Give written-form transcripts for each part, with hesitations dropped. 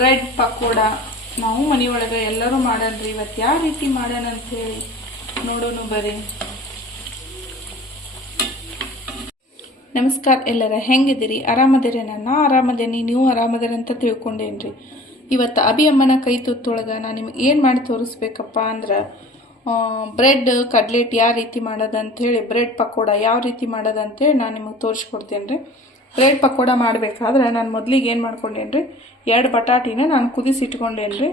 Bread pakoda ನಾವು ಮನೆಯೊಳಗೆ ಎಲ್ಲರೂ ಮಾಡಲ್ರಿ. ಇವತ್ತು ಯಾವ ರೀತಿ ಮಾಡೋಣ ಅಂಥೇಳಿ ನೋಡೋಣ ಬರ್ರಿ. ನಮಸ್ಕಾರ ಎಲ್ಲರ, ಹೆಂಗಿದ್ದೀರಿ? ಆರಾಮದಿರಿ? ನಾ ಆರಾಮದೇನಿ, ನೀವು ಆರಾಮದಿರಿ ಅಂತ ತಿಳ್ಕೊಂಡೇನ್ರಿ. ಇವತ್ತು ಅಭಿ ಅಮ್ಮನ ಕೈ ತುತ್ತೊಳಗೆ ನಾನು ನಿಮಗೆ ಏನು ಮಾಡಿ ತೋರಿಸ್ಬೇಕಪ್ಪ ಅಂದ್ರೆ ಬ್ರೆಡ್ ಕಡ್ಲೆಟ್ ಯಾವ ರೀತಿ ಮಾಡೋದಂಥೇಳಿ, ಬ್ರೆಡ್ ಪಕೋಡ ಯಾವ ರೀತಿ ಮಾಡೋದಂತೇಳಿ ನಾನು ನಿಮಗೆ ತೋರಿಸ್ಕೊಡ್ತೇನೆ ರೀ. ಬ್ರೆಡ್ ಪಕೋಡ ಮಾಡಬೇಕಾದ್ರೆ ನಾನು ಮೊದಲಿಗೆ ಏನು ಮಾಡ್ಕೊಂಡೇನಿ ರೀ, 2 ಬಟಾಟಿನ ನಾನು ಕುದಿಸಿಟ್ಕೊಂಡೇನಿ ರೀ.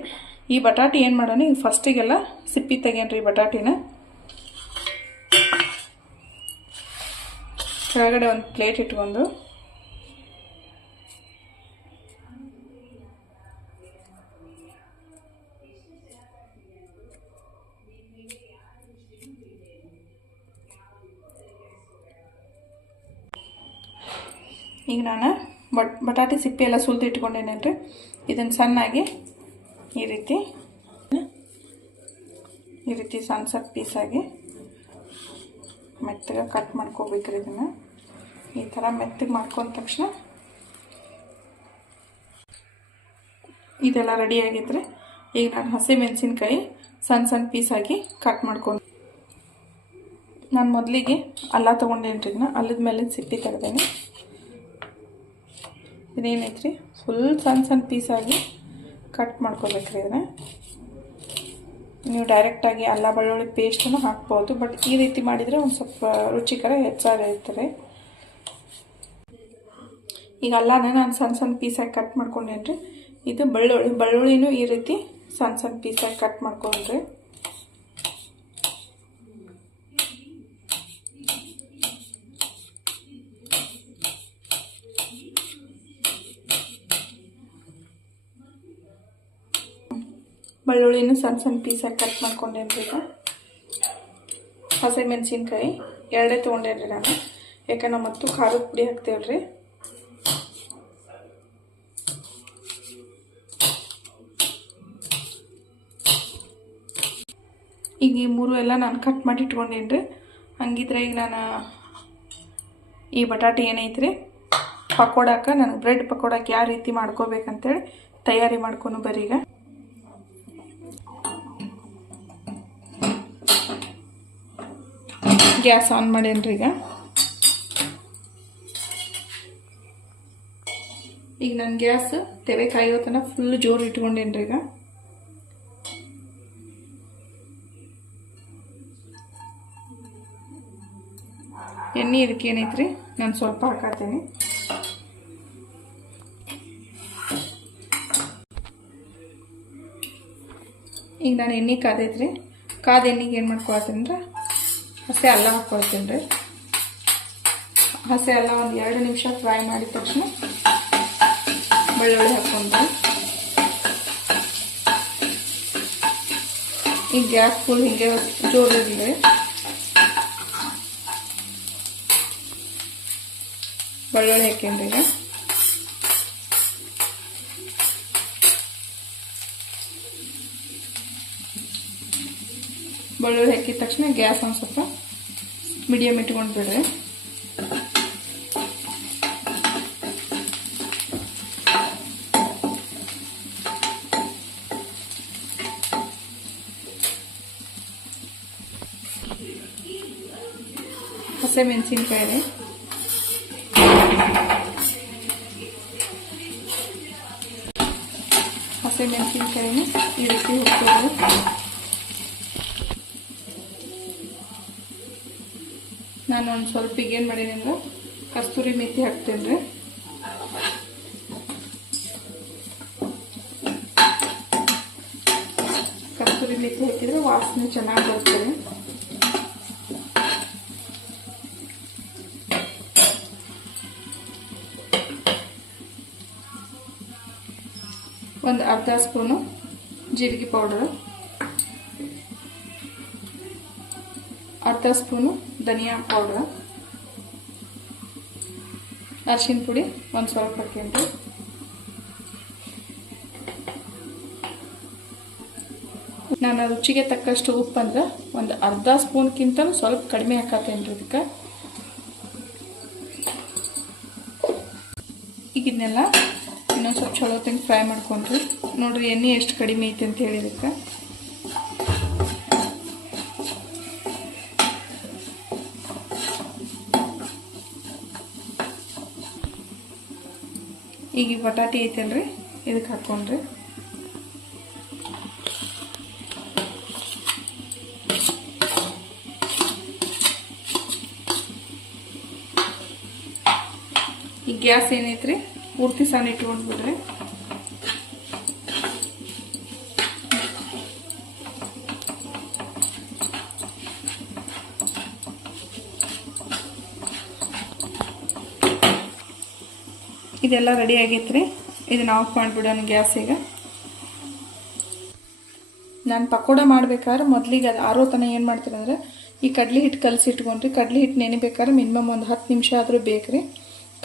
ಈ ಬಟಾಟಿ ಏನು ಮಾಡೋಣ, ಈಗ ಫಸ್ಟಿಗೆಲ್ಲ ಸಿಪ್ಪಿ ತೆಗೇನ್ರಿ. ಬಟಾಟಿನ ಕೆಳಗಡೆ ಒಂದು ಪ್ಲೇಟ್ ಇಟ್ಕೊಂಡು ಈಗ ನಾನು ಬಟಾಟಿ ಸಿಪ್ಪೆ ಎಲ್ಲ ಸುಲಿದು ಇಟ್ಕೊಂಡೇನೇನ್ರಿ. ಇದನ್ನು ಸಣ್ಣಾಗಿ ಈ ರೀತಿ ಸಣ್ಣ ಸಣ್ಣ ಪೀಸಾಗಿ ಮೆತ್ತಗೆ ಕಟ್ ಮಾಡ್ಕೋಬೇಕ್ರಿ. ಇದನ್ನು ಈ ಥರ ಮೆತ್ತಗೆ ಮಾಡ್ಕೊಂಡ ತಕ್ಷಣ ಇದೆಲ್ಲ ರೆಡಿ ಆಗಿದ್ರೆ ಈಗ ನಾನು ಹಸಿ ಮೆಣಸಿನ್ಕಾಯಿ ಸಣ್ಣ ಸಣ್ಣ ಪೀಸಾಗಿ ಕಟ್ ಮಾಡ್ಕೊಂಡು, ನಾನು ಮೊದಲಿಗೆ ಅಲ್ಲ ತೊಗೊಂಡೇನ್ರಿ. ಇದನ್ನ ಅಲ್ಲದ ಮೇಲೆ ಸಿಪ್ಪಿ ತೆಗ್ದೇನೆ. ಇದೇನೈತ್ರಿ, ಫುಲ್ ಸಣ್ಣ ಸಣ್ಣ ಪೀಸಾಗಿ ಕಟ್ ಮಾಡ್ಕೋಬೇಕ್ರಿ. ಇದನ್ನ ನೀವು ಡೈರೆಕ್ಟಾಗಿ ಅಲ್ಲ ಬೆಳ್ಳುಳ್ಳಿ ಪೇಸ್ಟನ್ನು ಹಾಕ್ಬೋದು, ಬಟ್ ಈ ರೀತಿ ಮಾಡಿದರೆ ಒಂದು ಸ್ವಲ್ಪ ರುಚಿಕರ ಹೆಚ್ಚಾಗಿರ್ತಾರೆ. ಈಗ ಅಲ್ಲನೇ ನಾನು ಸಣ್ಣ ಸಣ್ಣ ಪೀಸಾಗಿ ಕಟ್ ಮಾಡ್ಕೊಂಡೇನ್ರಿ. ಇದು ಬೆಳ್ಳುಳ್ಳಿನೂ ಈ ರೀತಿ ಸಣ್ಣ ಸಣ್ಣ ಪೀಸಾಗಿ ಕಟ್ ಮಾಡ್ಕೊಂಡ್ರಿ. ಬೆಳ್ಳುಳ್ಳಿನೂ ಸಣ್ಣ ಸಣ್ಣ ಪೀಸಾಗಿ ಕಟ್ ಮಾಡ್ಕೊಂಡೇನ್ರಿ. ಈಗ ಹಸಿ ಮೆಣಸಿನ್ಕಾಯಿ 2 ತೊಗೊಂಡೇನ್ರಿ ನಾನು, ಯಾಕಂದ್ರೆ ಮತ್ತು ಖಾರದ ಪುಡಿ ಹಾಕ್ತೇವ್ರಿ. ಈಗ ಈ 3 ಎಲ್ಲ ನಾನು ಕಟ್ ಮಾಡಿ ಇಟ್ಕೊಂಡೇನ್ರಿ. ಹಂಗಿದ್ರೆ ಈಗ ನಾನು ಈ ಬಟಾಟೆ ಏನೈತ್ರಿ ಪಕೋಡಕ್ಕೆ, ನನಗೆ ಬ್ರೆಡ್ ಪಕೋಡಕ್ಕೆ ಯಾವ ರೀತಿ ಮಾಡ್ಕೋಬೇಕಂತೇಳಿ ತಯಾರಿ ಮಾಡ್ಕೊಂಡು ಬರ್ರಿ. ಈಗ ಗ್ಯಾಸ್ ಆನ್ ಮಾಡೇನ್ರಿ. ಈಗ ನಾನು ಗ್ಯಾಸ್ ತೆವೆ ಕಾಯೋ ತನಕ ಫುಲ್ ಜೋರು ಇಟ್ಕೊಂಡೇನ್ರಿ. ಈಗ ಎಣ್ಣೆ ಇದಕ್ಕೆ ಏನೈತ್ರಿ ನಾನು ಸ್ವಲ್ಪ ಹಾಕತ್ತೇನೆ. ಈಗ ನಾನು ಎಣ್ಣೆ ಕಾದೈತ್ರಿ. ಕಾದ ಎಣ್ಣೆಗೆ ಏನು ಮಾಡ್ಕೊಳ್ತೇನೆ ಅಂದ್ರೆ ಹಸಿ ಅಲ್ಲ ಹಾಕ್ಕೊಳ್ತೇನೆ ರೀ. ಹಸಿ ಅಲ್ಲ ಒಂದು 2 ನಿಮಿಷ ಫ್ರೈ ಮಾಡಿದ ತಕ್ಷಣ ಬೆಳ್ಳುಳ್ಳಿ ಹಾಕ್ಕೊಂಡ್ರೆ ಈಗ ಗ್ಯಾಸ್ ಫುಲ್ ಹಿಂಗೆ ಜೋರಿರಲಿ. ಬೆಳ್ಳುಳ್ಳಿ ಹಾಕೇನ್ರಿ. ಈಗ ಬೆಳ್ಳುಳ್ಳಿ ಹಾಕಿದ ತಕ್ಷಣ ಗ್ಯಾಸ್ ಒಂದು ಸ್ವಲ್ಪ ಮೀಡಿಯಮ್ ಇಟ್ಕೊಂಡು ಬಿಡ್ರಿ. ಹಸಿ ಮೆಣಸಿನ್ಕಾಯಿ ಈ ರೀತಿ ಹುರ್ಕೋದು. ನಾನು ಒಂದು ಸ್ವಲ್ಪ ಏನು ಮಾಡೀನಿ ಅಂದ್ರೆ ಕಸ್ತೂರಿ ಮೆಥಿ ಹಾಕ್ತೇನೆ ರೀ. ಕಸ್ತೂರಿ ಮೆಥಿ ಹಾಕಿದ್ರೆ ವಾಸನೆ ಚೆನ್ನಾಗಿ ಬರ್ತದೆ. ಒಂದು ಅರ್ಧ ಸ್ಪೂನು ಜೀರಿಗೆ ಪೌಡರ್, ಅರ್ಧ ಸ್ಪೂನು ಧನಿಯಾ ಪೌಡರ್, ಅರಿಶಿನ ಪುಡಿ ಒಂದು ಸ್ವಲ್ಪ ಹಾಕೇನ್ರಿ. ನಾನು ರುಚಿಗೆ ತಕ್ಕಷ್ಟು ಉಪ್ಪು ಅಂದ್ರೆ ಒಂದು ಅರ್ಧ ಸ್ಪೂನ್ಗಿಂತ ಸ್ವಲ್ಪ ಕಡಿಮೆ ಹಾಕತ್ತೇನ್ರಿ ಇದಕ್ಕೆ. ಈಗ ಇದನ್ನೆಲ್ಲ ಇನ್ನೊಂದು ಸ್ವಲ್ಪ ಚಲೋ ತಂಗೆ ಫ್ರೈ ಮಾಡ್ಕೊಂಡ್ರಿ. ನೋಡಿರಿ ಎಣ್ಣೆ ಎಷ್ಟು ಕಡಿಮೆ ಐತೆ ಅಂತ ಹೇಳಿದಕ್ಕೆ. ಈಗ ಬಟಾಟೆ ಐತಲ್ರಿ ಇದಕ್ಕೆ ಹಾಕ್ಕೊಂಡ್ರಿ. ಈ ಗ್ಯಾಸ್ ಏನೈತ್ರಿ ಪೂರ್ತಿ ಸಣ್ಣ ಇಟ್ಕೊಂಡ್ಬಿಡ್ರಿ. ಇದೆಲ್ಲ ರೆಡಿ ಆಗೈತ್ರಿ. ಇದನ್ನ ಆಫ್ ಮಾಡಿಬಿಡೋಣ ಗ್ಯಾಸಿಗೆ. ನಾನು ಪಕೋಡ ಮಾಡ್ಬೇಕಾದ್ರೆ ಮೊದಲಿಗೆ ಅದು ಆರೋ ತನಕ ಏನು ಮಾಡ್ತೀನಿ ಅಂದ್ರೆ ಈ ಕಡ್ಲಿ ಹಿಟ್ಟು ಕಲಸಿ ಇಟ್ಕೊಂಡ್ರಿ. ಕಡ್ಲಿ ಹಿಟ್ಟು ನೆನಿಬೇಕಾದ್ರೆ ಮಿನಿಮಮ್ ಒಂದು 10 ನಿಮಿಷ ಆದರೂ ಬೇಕ್ರಿ.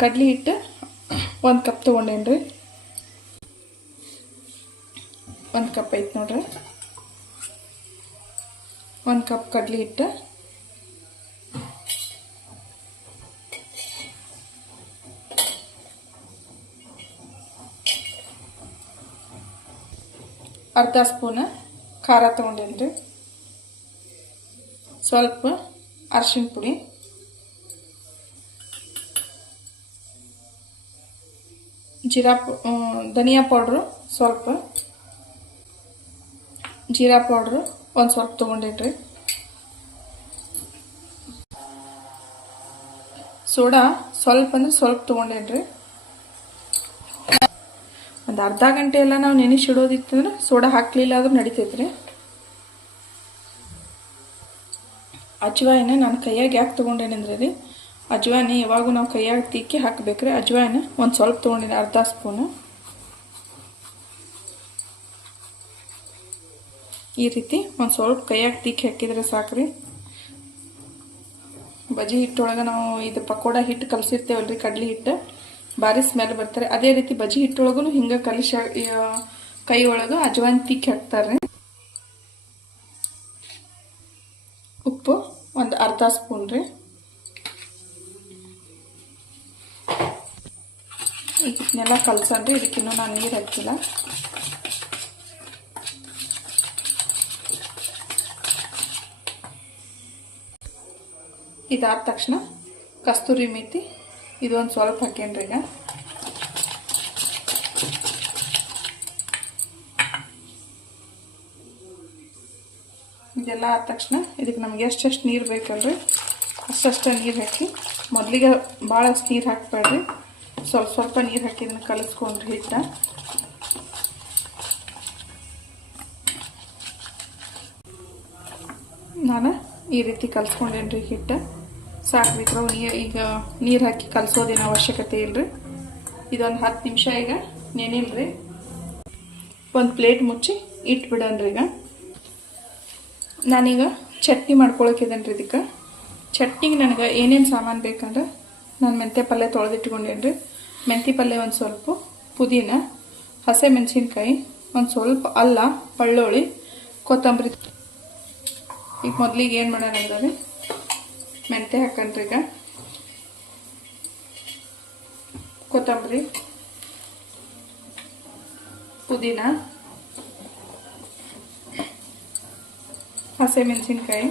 ಕಡ್ಲಿ ಹಿಟ್ಟು 1 ಕಪ್ ತೊಗೊಂಡೇನ್ರಿ. 1 ಕಪ್ ಐತೆ ನೋಡ್ರಿ. 1 ಕಪ್ ಕಡ್ಲಿ ಹಿಟ್ಟು, ಅರ್ಧ ಸ್ಪೂನ್ ಖಾರ ತೊಗೊಂಡೇನ್ರಿ. ಸ್ವಲ್ಪ ಅರಿಶಿನ ಪುಡಿ, ಧನಿಯಾ ಪೌಡ್ರು ಸ್ವಲ್ಪ, ಜೀರಾ ಪೌಡ್ರು ಒಂದು ಸ್ವಲ್ಪ ತೊಗೊಂಡೇನ್ರಿ. ಸೋಡಾ ಸ್ವಲ್ಪ ಅಂದ್ರೆ ಸ್ವಲ್ಪ ತೊಗೊಂಡೇನ್ರಿ. ಒಂದು ಅರ್ಧ ಗಂಟೆ ಎಲ್ಲ ನಾವು ನೆನೆಸಿಡೋದಿತ್ತಂದ್ರೆ ಸೋಡಾ ಹಾಕ್ಲಿಲ್ಲ ಆದ್ರೂ ನಡಿತೈತ್ರಿ. ಅಜ್ವಾಯಿನ ನಾನು ಕೈಯಾಗ ಯಾಕೆ ತೊಗೊಂಡೇನೆಂದ್ರೆ ರೀ, ಅಜ್ವಾಯಿನ ಯಾವಾಗೂ ನಾವು ಕೈಯಾಗ ತಿಕ್ಕಿ ಹಾಕಬೇಕ್ರಿ. ಅಜ್ವಾಯಿನ ಒಂದು ಸ್ವಲ್ಪ ತೊಗೊಂಡಿನಿ, ಅರ್ಧ ಸ್ಪೂನು. ಈ ರೀತಿ ಒಂದು ಸ್ವಲ್ಪ ಕೈಯಾಗ ತಿಕ್ಕಿ ಹಾಕಿದ್ರೆ ಸಾಕ್ರಿ. ಬಜ್ಜಿ ಹಿಟ್ಟೊಳಗೆ ನಾವು ಇದು ಪಕೋಡ ಹಿಟ್ಟು ಕಲಸಿರ್ತೇವಲ್ರಿ, ಕಡ್ಲಿ ಹಿಟ್ಟು ಭಾರಿ ಸ್ಮೆಲ್ ಬರ್ತಾರೆ. ಅದೇ ರೀತಿ ಬಜ್ಜಿ ಹಿಟ್ಟೊಳಗೂ ಹಿಂಗೆ ಕಲಿಸಿ ಕೈ ಒಳಗೆ ಅಜ್ವಾಯಿನ ತಿಕ್ಕಿ ಹಾಕ್ತಾರೆ. ಉಪ್ಪು ಒಂದು ಅರ್ಧ ಸ್ಪೂನ್ ರೀ. ಇದನ್ನೆಲ್ಲ ಕಲ್ಸನ್ರಿ. ಇದಕ್ಕಿನ್ನೂ ನಾನು ನೀರು ಹಾಕಿಲ್ಲ. ಇದಾದ ತಕ್ಷಣ ಕಸ್ತೂರಿ ಮೇಥಿ ಇದೊಂದು ಸ್ವಲ್ಪ ಹಾಕೇನ್ರಿ. ಈಗ ಇದೆಲ್ಲ ಆದ ತಕ್ಷಣ ಇದಕ್ಕೆ ನಮ್ಗೆ ಎಷ್ಟೆಷ್ಟು ನೀರು ಬೇಕಲ್ರಿ ಅಷ್ಟಷ್ಟು ನೀರು ಹಾಕಿ, ಮೊದಲಿಗೆ ಭಾಳಷ್ಟು ನೀರು ಹಾಕಬೇಡ್ರಿ, ಸ್ವಲ್ಪ ಸ್ವಲ್ಪ ನೀರು ಹಾಕಿ ಇದನ್ನ ಕಲಿಸ್ಕೊಂಡ್ರಿ ಹಿಟ್ಟ. ನಾನು ಈ ರೀತಿ ಕಲಿಸ್ಕೊಂಡೇನ್ರಿ ಹಿಟ್ಟು. ಸಾಕ್ಬೇಕ್ರವು ಈಗ ನೀರು ಹಾಕಿ ಕಲಸೋದೇನು ಅವಶ್ಯಕತೆ ಇಲ್ರಿ. ಇದೊಂದು 10 ನಿಮಿಷ ಈಗ ನೆನಿಲ್ರಿ. ಒಂದು ಪ್ಲೇಟ್ ಮುಚ್ಚಿ ಇಟ್ಬಿಡನ್ರಿ. ಈಗ ನಾನೀಗ ಚಟ್ನಿ ಮಾಡ್ಕೊಳಕಿದ್ದೇನೆ. ಇದಕ್ಕೆ ಚಟ್ನಿಗೆ ನನಗೆ ಏನೇನು ಸಾಮಾನು ಬೇಕಂದ್ರೆ ನಾನು ಮೆಂತ್ಯ ಪಲ್ಯ ತೊಳೆದಿಟ್ಕೊಂಡೇನ್ರಿ. ಮೆಂತ್ಯ ಪಲ್ಯ ಒಂದು ಸ್ವಲ್ಪ, ಪುದೀನ, ಹಸೆ ಮೆಣಸಿನ್ಕಾಯಿ, ಒಂದು ಸ್ವಲ್ಪ ಅಲ್ಲ, ಬೆಳ್ಳುಳ್ಳಿ, ಕೊತ್ತಂಬರಿ. ಈಗ ಮೊದಲಿಗೆ ಏನು ಮಾಡೋಣ ಅಂದ್ರೆ ಮೆಂತ್ಯ ಹಾಕನ್ರಿ. ಈಗ ಕೊತ್ತಂಬರಿ, ಪುದೀನ, ಹಸೆ ಮೆಣಸಿನ್ಕಾಯಿ,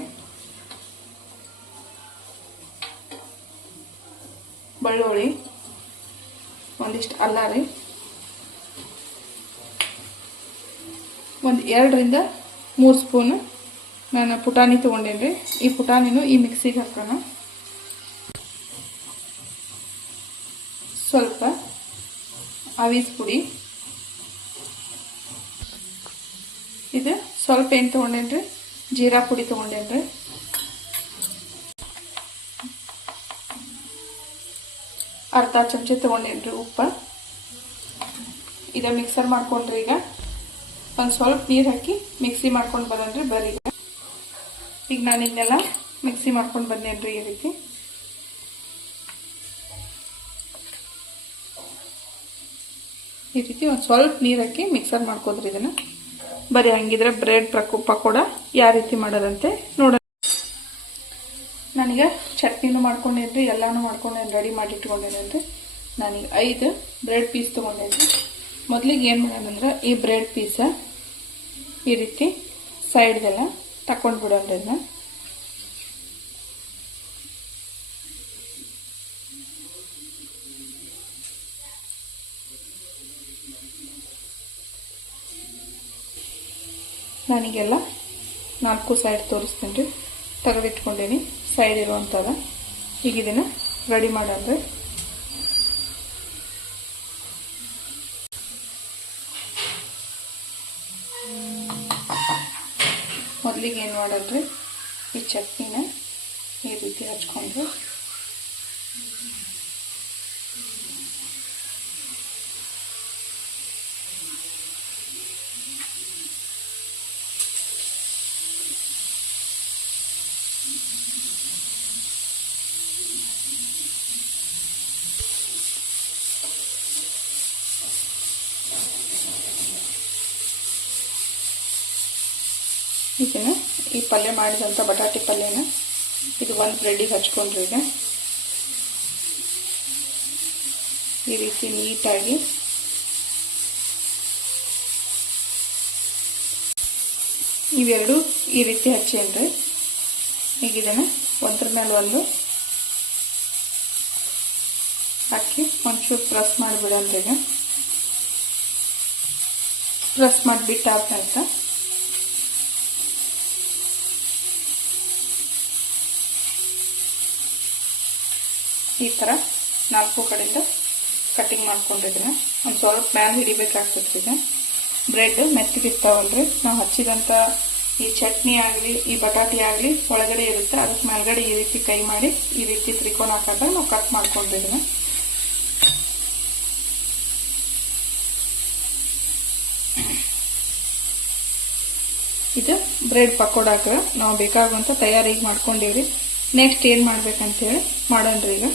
ಬೆಳ್ಳುಳ್ಳಿ, ಒಂದಿಷ್ಟು ಅಲ್ಲ ರೀ, ಒಂದು 2 ರಿಂದ 3 ಸ್ಪೂನ್ ನಾನು ಪುಟಾಣಿ ತೊಗೊಂಡೇನ್ರಿ. ಈ ಪುಟಾಣಿನೂ ಈ ಮಿಕ್ಸಿಗೆ ಹಾಕೋಣ. ಸ್ವಲ್ಪ ಅವಿಸ್ ಪುಡಿ, ಇದು ಸ್ವಲ್ಪ ಏನು ತೊಗೊಂಡೇನ್ರಿ, ಜೀರಾ ಪುಡಿ ತೊಗೊಂಡೇನ್ರಿ. ಅರ್ಧ ಚಮಚ ತೊಗೊಂಡೇನ್ರಿ ಉಪ್ಪು. ಇದು ಮಿಕ್ಸರ್ ಮಾಡ್ಕೊಂಡ್ರಿ. ಈಗ ಒಂದು ಸ್ವಲ್ಪ ನೀರು ಹಾಕಿ ಮಿಕ್ಸಿ ಮಾಡ್ಕೊಂಡು ಬರೋಣ್ರಿ. ಬರ್ರಿ ಈಗ ನಾನು ಇದನ್ನೆಲ್ಲ ಮಿಕ್ಸಿ ಮಾಡ್ಕೊಂಡು ಬಂದೇನ್ರಿ. ಈ ರೀತಿ ಒಂದು ಸ್ವಲ್ಪ ನೀರು ಹಾಕಿ ಮಿಕ್ಸರ್ ಮಾಡ್ಕೋದ್ರಿ. ಇದನ್ನು ಬರೀ ಹಂಗಿದ್ರೆ ಬ್ರೆಡ್ ಪಕೋಡ ಯಾವ ರೀತಿ ಮಾಡೋದಂತೆ ನೋಡೋಣ. ನಾನೀಗ ಚಟ್ನಿನೂ ಮಾಡ್ಕೊಂಡೇನ್ರಿ, ಎಲ್ಲಾನು ಮಾಡ್ಕೊಂಡೇನು ರೆಡಿ ಮಾಡಿ ಇಟ್ಕೊಂಡೇನೇನ್ರಿ. ನಾನೀಗ 5 ಬ್ರೆಡ್ ಪೀಸ್ ತೊಗೊಂಡೇನ್ರಿ. ಮೊದಲಿಗೆ ಏನು ಮಾಡೋದಂದ್ರೆ ಈ ಬ್ರೆಡ್ ಪೀಸ ಈ ರೀತಿ ಸೈಡ್ದೆಲ್ಲ ತಕೊಂಡು ಬಿಡೋಣ ಇದನ್ನ. ನಾನೀಗೆಲ್ಲ 4 ಸೈಡ್ ತೋರಿಸ್ತೀನಿ ರೀ, ತೆಗೆದಿಟ್ಕೊಂಡೀನಿ ಸೈಡ್ ಇರುವಂಥದ್ದು. ಈಗ ಇದನ್ನು ರೆಡಿ ಮಾಡೋಣ. ಮೊದಲಿಗೆ ಏನು ಮಾಡೋದ್ರಿ, ಈ ಚಟ್ನಿನ ಈ ರೀತಿ ಹಚ್ಕೊಂಡು ಇದನ್ನು ಈ ಪಲ್ಯ ಮಾಡಿದಂಥ ಬಟಾಟೆ ಪಲ್ಯನ ಇದು ಒಂದು ಬ್ರೆಡ್ಡಿಗೆ ಹಚ್ಕೊಂಡ್ರಿ. ಈಗ ಈ ರೀತಿ ನೀಟಾಗಿ ಇವೆರಡು ಈ ರೀತಿ ಹಚ್ಚೇನ್ರಿ. ಈಗ ಇದನ್ನು ಒಂದ್ರ ಮೇಲೆ ಒಂದು ಹಾಕಿ ಒಂಚೂರು ಪ್ರೆಸ್ ಮಾಡಿಬಿಡೋಣ್ರಿ. ಈಗ ಪ್ರೆಸ್ ಮಾಡಿಬಿಟ್ಟಾದ್ನಂತ ಈ ಥರ 4 ಕಡೆಯಿಂದ ಕಟ್ಟಿಂಗ್ ಮಾಡ್ಕೊಂಡಿದ್ದೀನಿ. ಒಂದು ಸ್ವಲ್ಪ ಮ್ಯಾಲೆ ಹಿಡಿಬೇಕಾಗ್ತದೆ. ಈಗ ಬ್ರೆಡ್ ಮೆತ್ತಗಿರ್ತಾವಲ್ರಿ, ನಾವು ಹಚ್ಚಿದಂಥ ಈ ಚಟ್ನಿ ಆಗಲಿ ಈ ಬಟಾಟೆ ಆಗಲಿ ಒಳಗಡೆ ಇರುತ್ತೆ, ಅದಕ್ಕೆ ಮೇಲ್ಗಡೆ ಈ ರೀತಿ ಕೈ ಮಾಡಿ ಈ ರೀತಿ ತ್ರಿಕೋನ ಹಾಕಿದಾಗ ನಾವು ಕಟ್ ಮಾಡ್ಕೊಂಡಿದ್ದೀನಿ. ಇದು ಬ್ರೆಡ್ ಪಕೋಡಾಕ ನಾವು ಬೇಕಾಗುವಂಥ ತಯಾರಿಗೆ ಮಾಡ್ಕೊಂಡಿವ್ರಿ. ನೆಕ್ಸ್ಟ್ ಏನು ಮಾಡ್ಬೇಕಂತೇಳಿ ಮಾಡೋಣ್ರಿ. ಈಗ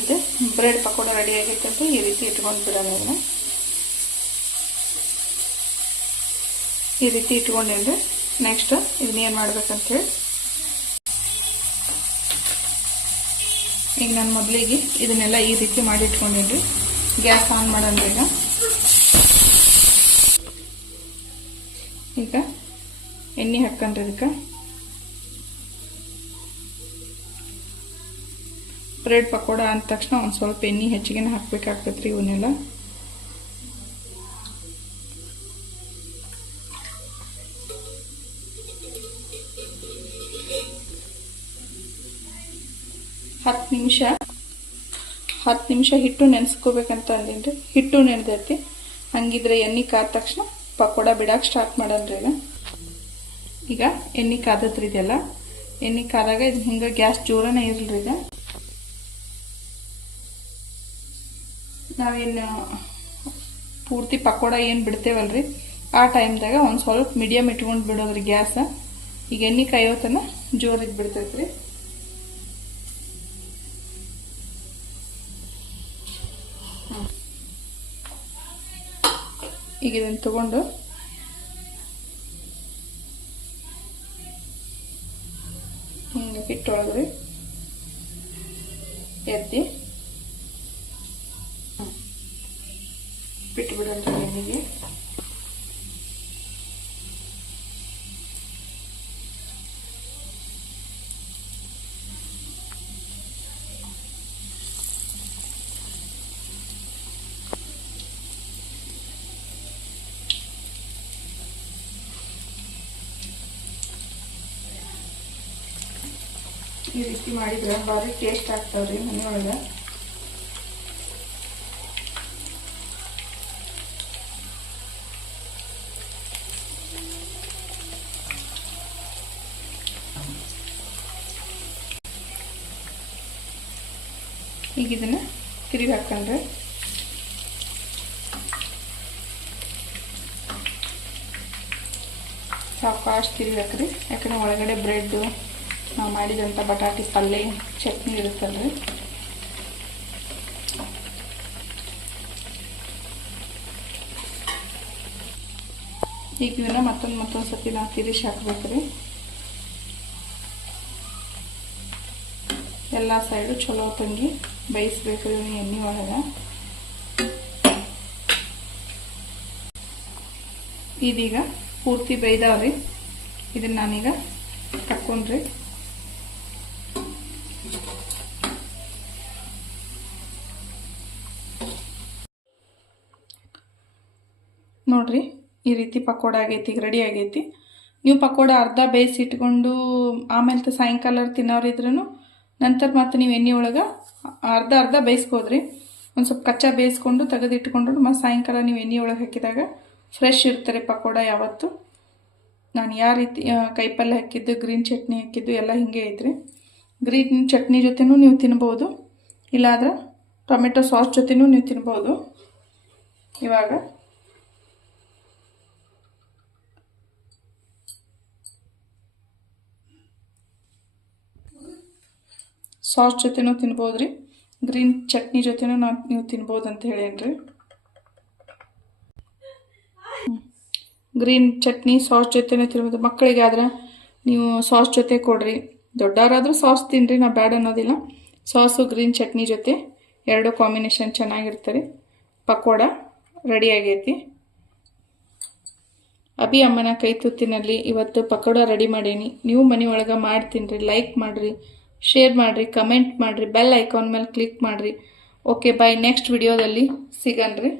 ಇದು ಬ್ರೆಡ್ ಪಕೋಡ ರೆಡಿ ಆಗೈತಂತ ಈ ರೀತಿ ಇಟ್ಕೊಂಡು ಬಿಡೋಣ. ಇದನ್ನ ಈ ರೀತಿ ಇಟ್ಕೊಂಡೇನ್ರಿ. ನೆಕ್ಸ್ಟ್ ಇದನ್ನೇನು ಮಾಡ್ಬೇಕಂತೇಳಿ ಈಗ ನಾನು ಮೊದಲಿಗೆ ಇದನ್ನೆಲ್ಲ ಈ ರೀತಿ ಮಾಡಿ ಇಟ್ಕೊಂಡೇನ್ರಿ. Gas on ಮಾಡೋಣ್ರಿ. ಈಗ ಎಣ್ಣೆ ಹಾಕಂಡ್ರಿ. ಇದಕ್ಕೆ ಬ್ರೆಡ್ ಪಕೋಡ ಅಂದ ತಕ್ಷಣ ಒಂದು ಸ್ವಲ್ಪ ಎಣ್ಣೆ ಹೆಚ್ಚಿಗೆ ಹಾಕ್ಬೇಕಾಗ್ತೈತ್ರಿ. ಇವನ್ನೆಲ್ಲ ಹತ್ತು ನಿಮಿಷ ಹಿಟ್ಟು ನೆನೆಸ್ಕೋಬೇಕಂತ ಅಂದೇನ್ರಿ. ಹಿಟ್ಟು ನೆನೆದೈತಿ, ಹಂಗಿದ್ರೆ ಎಣ್ಣೆ ಕಾದ ತಕ್ಷಣ ಪಕೋಡ ಬಿಡಕ್ಕೆ ಸ್ಟಾರ್ಟ್ ಮಾಡೋಣ್ರಿ. ಈಗ ಎಣ್ಣೆ ಕಾದತ್ರಿ. ಇದೆಲ್ಲ ಎಣ್ಣೆ ಕಾದಾಗ ಇದು ಹಿಂಗೆ ಗ್ಯಾಸ್ ಜೋರನೇ ಇರಲ್ರಿ. ಈಗ ನಾವೇನು ಪೂರ್ತಿ ಪಕೋಡ ಏನು ಬಿಡ್ತೇವಲ್ರಿ ಆ ಟೈಮ್ದಾಗ ಒಂದು ಸ್ವಲ್ಪ ಮೀಡಿಯಮ್ ಇಟ್ಕೊಂಡು ಬಿಡೋದ್ರಿ ಗ್ಯಾಸ್. ಈಗ ಎಣ್ಣೆ ಕಾಯೋತನ ಜೋರಿಗೆ ಬಿಡ್ತೈತ್ರಿ. ಈಗ ಇದನ್ನು ತಗೊಂಡು ಹಿಂಗೆ ಹಿಟ್ಟೊಳಗ್ರಿ ಎತ್ತಿ ಬಿಟ್ಟು ಬಿಡೋಣ್ರಿ ಎಣ್ಣೆಗೆ. ಈ ರೀತಿ ಮಾಡಿದ್ರೆ ಭಾರಿ ಟೇಸ್ಟ್ ಆಗ್ತಾವ್ರಿ ಮನೆಯೊಳಗೆ. ಈಗ ಇದನ್ನ ತಿರುಗಿ ಹಾಕೊಂಡ್ರೆ ಸಾವಕಾಶ ತಿರುಗಿ ಹಾಕ್ರಿ. ಯಾಕಂದ್ರೆ ಒಳಗಡೆ ಬ್ರೆಡ್ ನಾವು ಮಾಡಿದಂಥ ಬಟಾಟೆ ಪಲ್ಯ ಚಟ್ನಿ ಇರುತ್ತಲ್ರಿ. ಈಗ ಇದನ್ನ ಮತ್ತೊಂದು ಸತಿ ನಾವು ತಿರುಗಿಸಿ ಹಾಕ್ಬೇಕ್ರಿ. ಎಲ್ಲ ಸೈಡು ಚಲೋ ತಂಗಿ ಬೇಯಿಸ್ಬೇಕು ಎಣ್ಣೆ ಒಳಗೆ. ಇದೀಗ ಪೂರ್ತಿ ಬೇಯ್ದಾವ್ರಿ. ಇದನ್ನು ನಾನೀಗ ತಕ್ಕೊಂಡ್ರಿ. ನೋಡ್ರಿ ಈ ರೀತಿ ಪಕೋಡ ಆಗೈತಿ, ಈಗ ರೆಡಿ ಆಗೈತಿ. ನೀವು ಪಕೋಡ ಅರ್ಧ ಬೇಯಿಸಿ ಇಟ್ಕೊಂಡು ಆಮೇಲೆ ಸಾಯಂಕಾಲ ತಿನ್ನೋರಿದ್ರೂ ನಂತರ ಮತ್ತೆ ನೀವು ಎಣ್ಣೆ ಒಳಗೆ ಅರ್ಧ ಬೇಯಿಸ್ಬೋದ್ರಿ. ಒಂದು ಸ್ವಲ್ಪ ಕಚ್ಚಾ ಬೇಯಿಸ್ಕೊಂಡು ತೆಗೆದಿಟ್ಕೊಂಡ್ರು ಮತ್ತು ಸಾಯಂಕಾಲ ನೀವು ಎಣ್ಣೆ ಒಳಗೆ ಹಾಕಿದಾಗ ಫ್ರೆಶ್ ಇರ್ತಾರೆ ಪಕೋಡ ಯಾವತ್ತು. ನಾನು ಯಾವ ರೀತಿ ಕೈಪಲ್ಯ ಹಾಕಿದ್ದು, ಗ್ರೀನ್ ಚಟ್ನಿ ಹಾಕಿದ್ದು ಎಲ್ಲ ಹಿಂಗೆ ಐತ್ರಿ. ಗ್ರೀನ್ ಚಟ್ನಿ ಜೊತೆನೂ ನೀವು ತಿನ್ಬೋದು, ಇಲ್ಲಾಂದ್ರೆ ಟೊಮೆಟೊ ಸಾಸ್ ಜೊತೆನೂ ನೀವು ತಿನ್ಬೋದು. ಇವಾಗ ಸಾಸ್ ಜೊತೆನೂ ತಿನ್ಬೋದ್ರಿ, ಗ್ರೀನ್ ಚಟ್ನಿ ಜೊತೆನೂ ನೀವು ತಿನ್ಬೋದು ಅಂತ ಹೇಳೇನ್ರಿ. ಗ್ರೀನ್ ಚಟ್ನಿ ಸಾಸ್ ಜೊತೆನೂ ತಿನ್ಬೋದು. ಮಕ್ಕಳಿಗೆ ಆದ್ರೆ ನೀವು ಸಾಸ್ ಜೊತೆ ಕೊಡ್ರಿ, ದೊಡ್ಡವರಾದ್ರೂ ಸಾಸ್ ತಿನ್ನಿರಿ, ನಾವು ಬ್ಯಾಡ ಅನ್ನೋದಿಲ್ಲ. ಸಾಸು ಗ್ರೀನ್ ಚಟ್ನಿ ಜೊತೆ ಎರಡು ಕಾಂಬಿನೇಷನ್ ಚೆನ್ನಾಗಿರ್ತಾರೆ. ಪಕೋಡ ರೆಡಿ ಆಗೈತಿ. ಅಭಿ ಅಮ್ಮನ ಕೈ ತುತ್ತಿನಲ್ಲಿ ಇವತ್ತು ಪಕೋಡ ರೆಡಿ ಮಾಡೀನಿ. ನೀವು ಮನೆ ಒಳಗೆ ಮಾಡಿ ತಿನ್ನಿರಿ. ಲೈಕ್ ಮಾಡಿರಿ, ಶೇರ್ ಮಾಡಿರಿ, ಕಮೆಂಟ್ ಮಾಡಿರಿ, ಬೆಲ್ ಐಕಾನ್ ಮೇಲೆ ಕ್ಲಿಕ್ ಮಾಡಿರಿ. ಓಕೆ ಬಾಯ್, ನೆಕ್ಸ್ಟ್ ವಿಡಿಯೋದಲ್ಲಿ ಸಿಗನ್ರಿ.